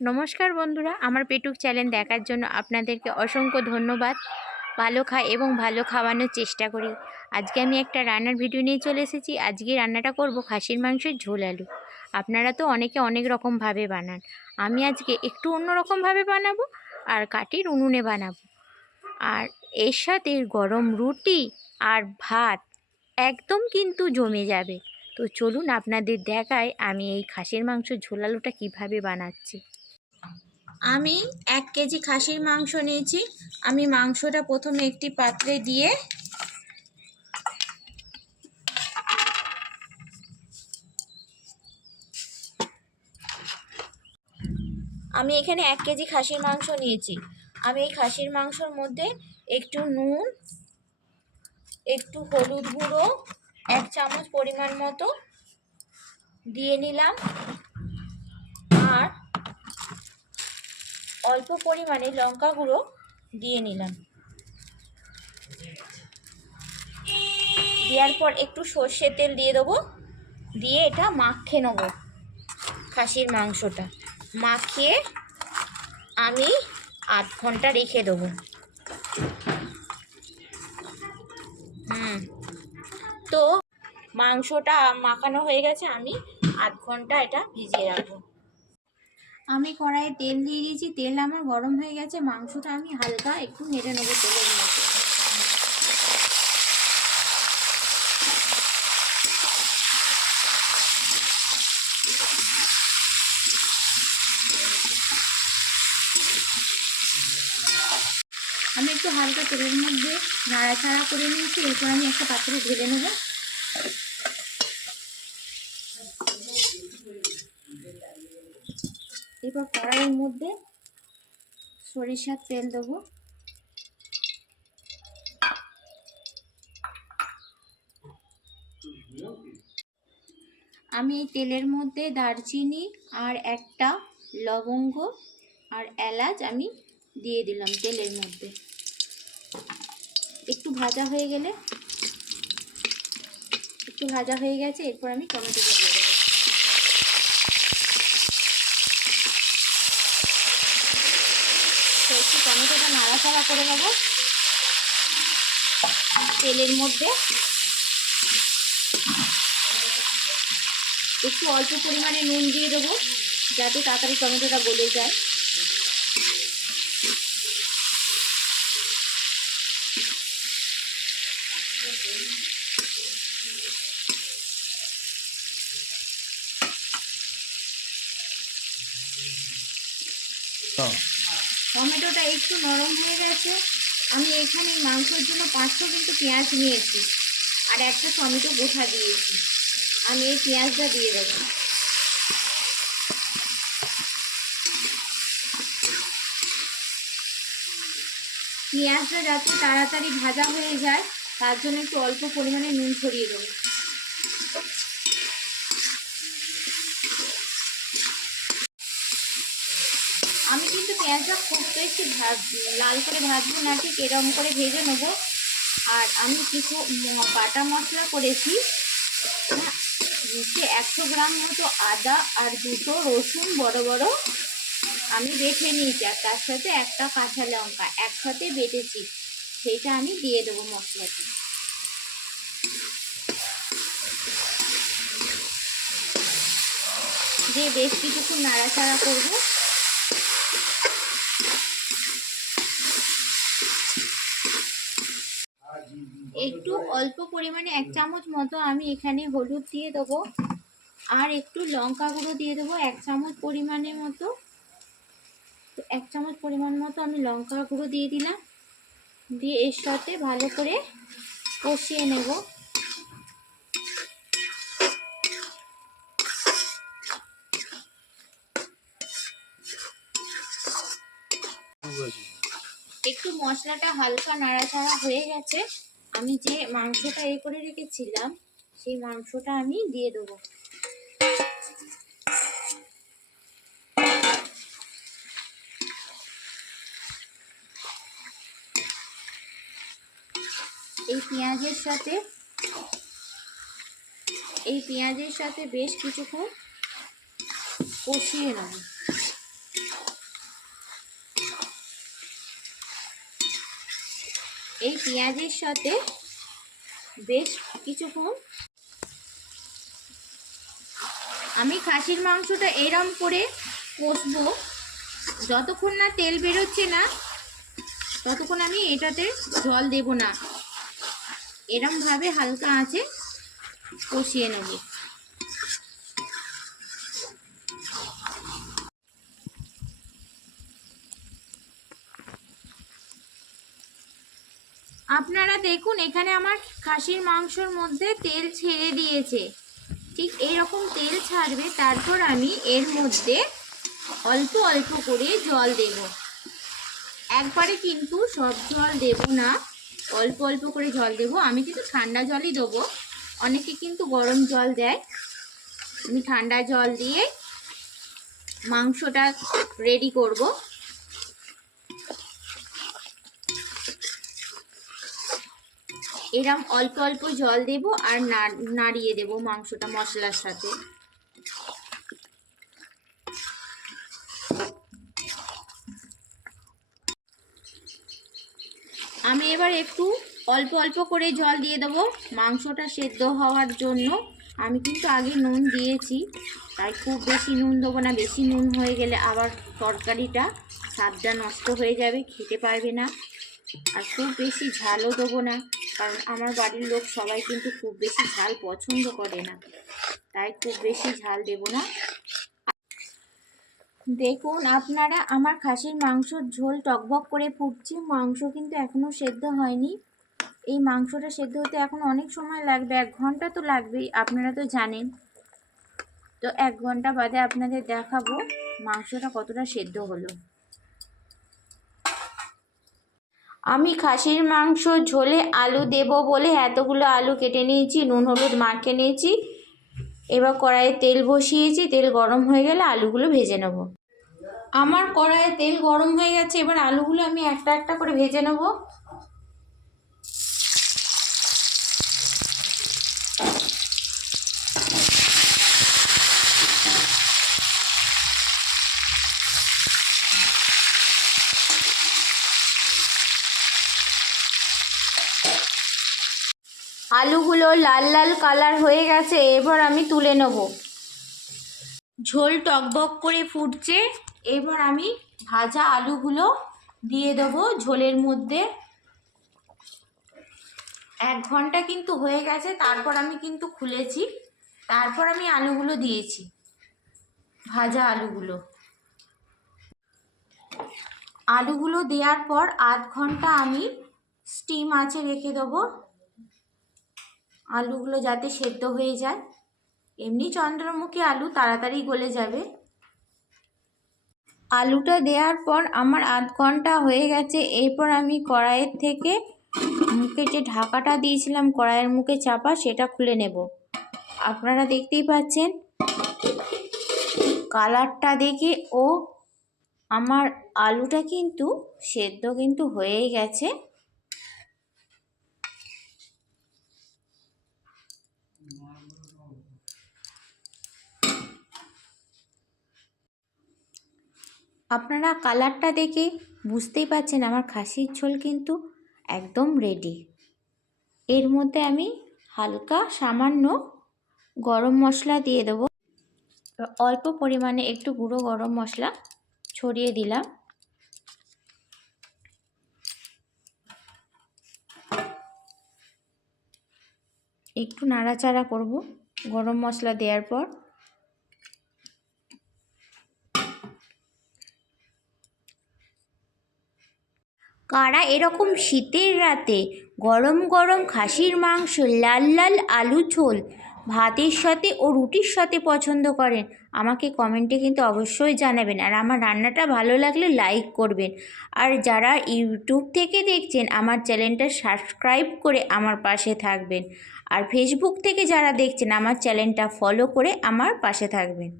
নমস্কার বন্ধুরা, আমার পেটুক চ্যানেল দেখার জন্য আপনাদেরকে অসংখ্য ধন্যবাদ। ভালো খাই এবং ভালো খাওয়ানোর চেষ্টা করি। আজকে আমি একটা রান্নার ভিডিও নিয়ে চলে এসেছি। আজকে রান্নাটা করব খাসির মাংসের ঝোল আলু। আপনারা তো অনেকে অনেক রকমভাবে বানান, আমি আজকে একটু অন্যরকমভাবে বানাবো আর কাঠির উনুনে বানাবো। আর এর সাথে গরম রুটি আর ভাত একদম কিন্তু জমে যাবে। তো চলুন আপনাদের দেখাই আমি এই খাসির মাংস ঝোল আলুটা কীভাবে বানাচ্ছি। আমি 1 কেজি খাসির মাংস নিয়েছি। আমি মাংসটা প্রথমে একটি পাত্রে দিয়ে আমি এখানে 1 কেজি খাসির মাংস নিয়েছি। আমি এই খাসির মাংসর মধ্যে একটু নুন, একটু হলুদ গুঁড়ো 1 চামচ পরিমাণ মতো দিয়ে নিলাম, আর অল্প পরিমাণে লঙ্কা গুঁড়ো দিয়ে নিলাম। দেওয়ার পর একটু সর্ষের তেল দিয়ে দেবো, দিয়ে এটা মাখিয়ে নেব। খাসির মাংসটা মাখিয়ে আমি 8 ঘন্টা রেখে দেবো। তো মাংসটা মাখানো হয়ে গেছে, আমি 8 ঘন্টা এটা ভিজিয়ে রাখবো। আমি কড়াইয়ে তেল দিয়ে দিয়েছি, তেল আমার গরম হয়ে গেছে। মাংসটা আমি হালকা একটু নেড়ে নেবো তেলের মধ্যে। আমি একটু হালকা তেলের মধ্যে নাড়াচাড়া করে নিয়েছি। এরপর আমি একটা পাত্রে ঢেলে নেব। এরপর কড়াইয়ের মধ্যে সরিষার তেল দেবো। আমি এই তেলের মধ্যে দারচিনি আর একটা লবঙ্গ আর এলাচ আমি দিয়ে দিলাম তেলের মধ্যে। একটু ভাজা হয়ে গেছে, এরপর আমি টমেটোটা দিয়ে দেবো। তো একটু টমেটোটা নাড়াচাড়া করে দেবো তেলের মধ্যে। একটু অল্প পরিমাণে নুন দিয়ে দেবো যাতে তাড়াতাড়ি টমেটোটা গলে যায়। টমেটোটা একটু নরম হয়ে গেছে। আমি এখানে মাংসের জন্য 500 কিন্তু পেঁয়াজ নিয়েছি আর একটা টমেটো গোটা দিয়েছি। আমি এই পেঁয়াজটা দিয়ে দেবো। পেঁয়াজটা যাতে তাড়াতাড়ি ভাজা হয়ে যায় তার জন্য একটু অল্প পরিমাণে নুন ছড়িয়ে দেবো। আমি কিন্তু পেঁয়াজটা খুব বেশি লাল করে ভাজবো না, ঠিক এরকম করে ভেজে নেবো। আর আমি কিছু বাটা মশলা করেছি, 100 গ্রাম মতো আদা আর 2টো রসুন বড় বড় আমি বেটে নিয়েছি, আর তার সাথে একটা কাঁচা লঙ্কা একসাথে বেটেছি, সেইটা আমি দিয়ে দেবো মশলাটা। দিয়ে বেশ কিছুক্ষণ নাড়াচাড়া করবো। একটু অল্প পরিমাণে 1 চামচ মতো আমি এখানে হলুদ দিয়ে দেবো, আর একটু লঙ্কা গুঁড়ো দিয়ে দেবো 1 চামচ পরিমাণের মতো। 1 চামচ পরিমাণ মতো আমি লঙ্কা গুঁড়ো দিয়ে দিলাম, দিয়ে এর সাথে ভালো করে কষিয়ে নেব। একটু মশলাটা হালকা নাড়াচাড়া হয়ে গেছে, আমি যে মাংসটা করে রেখেছিলাম সেই মাংসটা আমি দিয়ে দেবো। এই পেঁয়াজের সাথে বেশ কিছুক্ষণ কষিয়ে নেব। এই পেঁয়াজের সাথে বেশ কিছুক্ষণ আমি খাসির মাংসটা এরম করে কষবো, যতক্ষণ না তেল বেরোচ্ছে না ততক্ষণ আমি এটাতে জল দেব না। এরমভাবে হালকা আঁচে কষিয়ে নেব। আপনারা দেখুন এখানে আমার খাসির মাংসর মধ্যে তেল ছেড়ে দিয়েছে। ঠিক এইরকম তেল ছাড়বে, তারপর আমি এর মধ্যে অল্প অল্প করে জল দেব। একবারে কিন্তু সব জল দেব না, অল্প অল্প করে জল দেব। আমি কিন্তু ঠান্ডা জলই দেবো, অনেকে কিন্তু গরম জল দেয়। আমি ঠান্ডা জল দিয়ে মাংসটা রেডি করব। এরম অল্প অল্প জল দেব আর নাড়িয়ে দেব মাংসটা মশলার সাথে। আমি এবার একটু অল্প অল্প করে জল দিয়ে দেবো মাংসটা সেদ্ধ হওয়ার জন্য। আমি কিন্তু আগে নুন দিয়েছি, তাই খুব বেশি নুন দেবো না। বেশি নুন হয়ে গেলে আবার তরকারিটা স্বাদটা নষ্ট হয়ে যাবে, খেতে পারবে না। আর খুব বেশি ঝালও দেবো না, কারণ আমার বাড়ির লোক সবাই কিন্তু খুব বেশি ঝাল পছন্দ করে না, তাই খুব বেশি ঝাল দেবো না। দেখুন আপনারা, আমার খাসির মাংসর ঝোল টকবক করে ফুটছে। মাংস কিন্তু এখনও সেদ্ধ হয়নি। এই মাংসটা সেদ্ধ হতে এখন অনেক সময় লাগবে, 1 ঘন্টা তো লাগবেই, আপনারা তো জানেন। তো 1 ঘন্টা বাদে আপনাদের দেখাবো মাংসটা কতটা সেদ্ধ হলো। আমি খাসির মাংস ঝোলে আলু দেব বলে এতগুলো আলু কেটে নিয়েছি, নুন হলুদ মাখিয়ে নিয়েছি। এবার কড়াইয়ে তেল বসিয়েছি, তেল গরম হয়ে গেলে আলুগুলো ভেজে নেব। আমার কড়াইয়ে তেল গরম হয়ে গেছে, এবার আলুগুলো আমি একটা একটা করে ভেজে নেব। আলুগুলো লাল লাল কালার হয়ে গেছে, এবার আমি তুলে নেব। ঝোল টকবক করে ফুটছে, এবার আমি ভাজা আলুগুলো দিয়ে দেবো ঝোলের মধ্যে। 1 ঘন্টা কিন্তু হয়ে গেছে, তারপর আমি কিন্তু খুলেছি, তারপর আমি আলুগুলো দিয়েছি, ভাজা আলুগুলো দেওয়ার পর 1/2 ঘন্টা আমি স্টিম আঁচে রেখে দেবো, আলুগুলো যাতে সেদ্ধ হয়ে যায়। এমনি চন্দ্রমুখী আলু তাড়াতাড়ি গলে যাবে। আলুটা দেওয়ার পর আমার 1/2 ঘন্টা হয়ে গেছে। এরপর আমি কড়াইয়ের থেকে মুখে যে ঢাকাটা দিয়েছিলাম কড়াইয়ের মুখে চাপা, সেটা খুলে নেব। আপনারা দেখতেই পাচ্ছেন কালারটা দেখে, ও আমার আলুটা কিন্তু সেদ্ধ কিন্তু হয়েই গেছে। আপনারা কালারটা দেখে বুঝতেই পাচ্ছেন আমার খাসির ঝোল কিন্তু একদম রেডি। এর মধ্যে আমি হালকা সামান্য গরম মশলা দিয়ে দেবো, অল্প পরিমাণে একটু গুঁড়ো গরম মশলা ছড়িয়ে দিলাম। একটু নাড়াচাড়া করব গরম মশলা দেওয়ার পর। কারা এরকম শীতের রাতে গরম গরম খাসির মাংস লাল লাল আলু ঝোল ভাতের সাথে ও রুটির সাথে পছন্দ করেন, আমাকে কমেন্টে কিন্তু অবশ্যই জানাবেন। আর আমার রান্নাটা ভালো লাগলে লাইক করবেন। আর যারা ইউটিউব থেকে দেখছেন আমার চ্যানেলটা সাবস্ক্রাইব করে আমার পাশে থাকবেন। আর ফেসবুক থেকে যারা দেখছেন আমার চ্যানেলটা ফলো করে আমার পাশে থাকবেন।